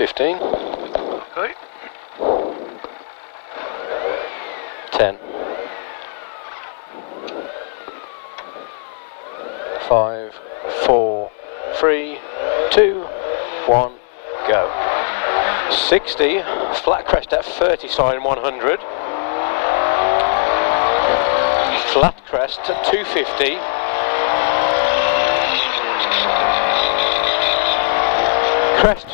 15. Okay. 10. 5, 4, 3, 2, 1, go. 60, flat crest at 30 sign 100. Flat crest at 250. Crest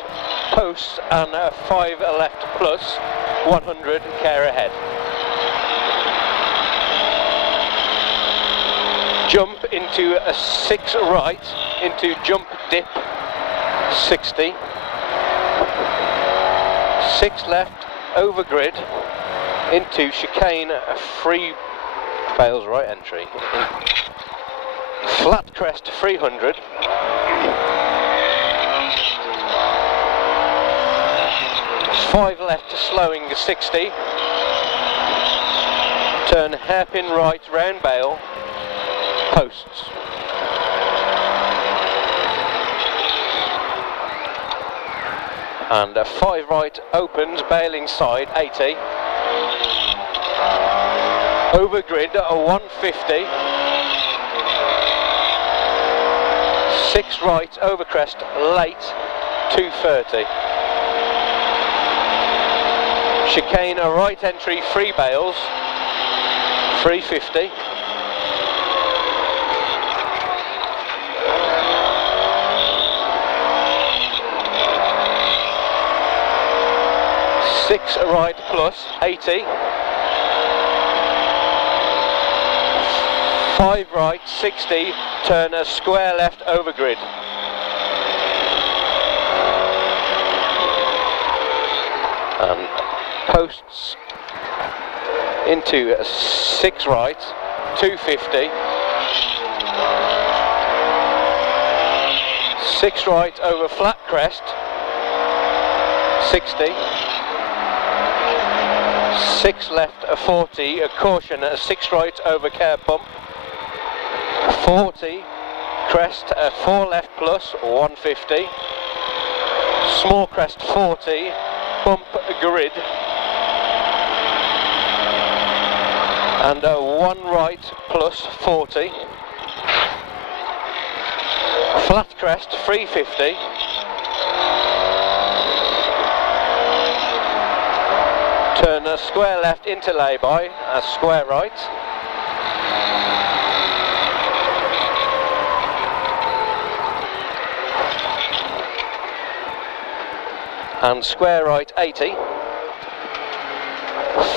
posts and 5 left plus 100 care ahead. Jump into a 6 right into jump dip 60. 6 left over grid into chicane a 3 bales right entry. Flat crest 300. Five left slowing 60. Turn hairpin right round bale. Posts. And 5 right opens, bale inside 80. Over grid a 150. 6 right over crest late 230. Chicane a right entry 3 bales 350. 6 right plus 80. 5 right 60. Turn a square left over grid. And posts into 6 right 250. 6 right over flat crest 60. 6 left a 40, a caution a 6 right over care bump 40, crest a 4 left plus 150, small crest 40, bump grid and a 1 right plus 40, flat crest 350. Turn a square left into lay-by, a square right. And square right 80.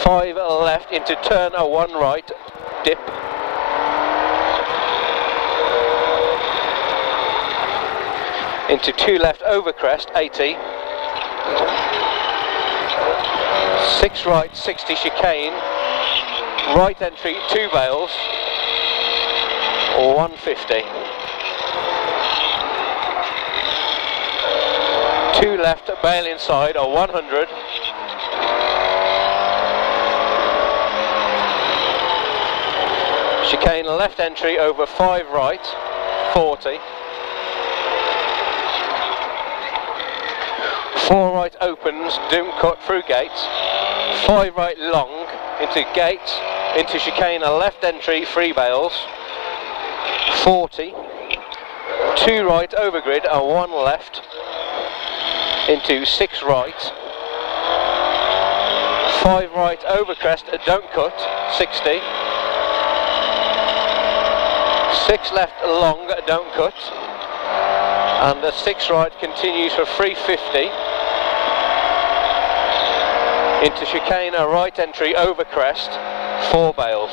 5 left into turn a 1 right, dip. Into 2 left over crest 80. 6 right 60 chicane, right entry 2 bales 150. 2 left bale inside 100. Chicane left entry over 5 right 40. 4 right opens, don't cut through gates. 5 right long into gates, into chicane a left entry 3 bales 40. 2 right over grid and 1 left into 6 right. 5 right over crest, don't cut 60. 6 left long, don't cut. And the 6 right continues for 350. Into chicane a right entry over crest 4 bales.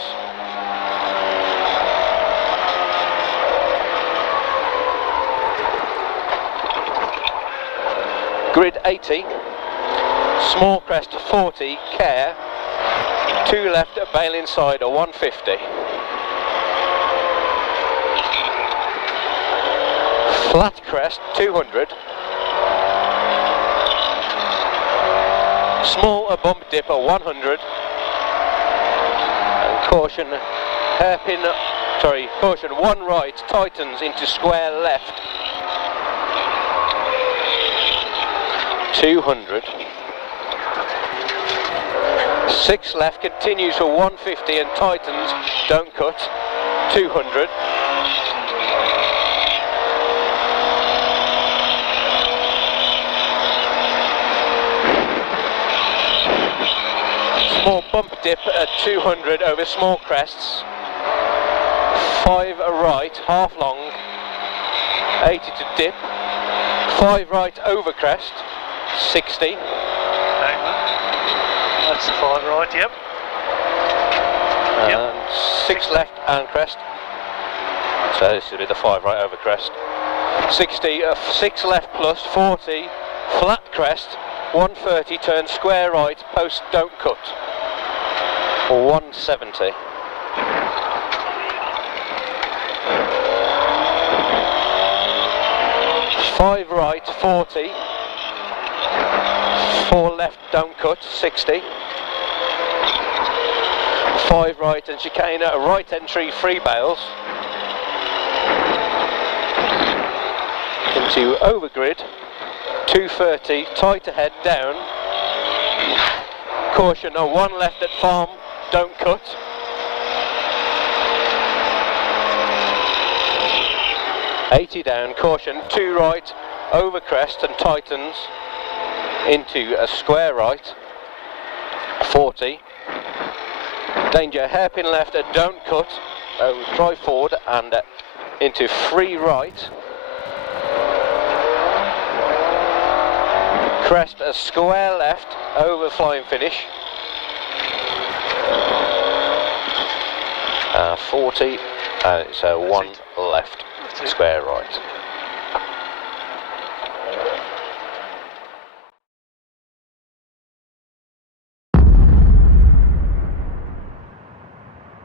Grid 80, small crest 40, care, 2 left bale inside a 150. Flat crest 200. Small bump dip a 100. And caution hairpin, caution 1 right tightens into square left. 200. 6 left, continues for 150 and tightens, don't cut, 200. Small bump dip at 200 over small crests. 5 right, half long, 80 to dip. 5 right over crest, 60. That's the 5 right, yep. And 6 left and crest. So this will be the 5 right over crest. 60, 6 left plus, 40, flat crest, 130, turn square right, post don't cut. 170. 5 right, 40. 4 left, don't cut, 60. 5 right and chicane, a right entry, 3 bales. Into overgrid, 230, tight ahead, down. Caution, 1 left at farm, don't cut. $80 down, caution, 2 right, over crest and tightens into a square right, 40. Danger, hairpin left, don't cut, drive forward and into 3 right. Crest, a square left, over flying finish. 40, it's a 1 left, square right.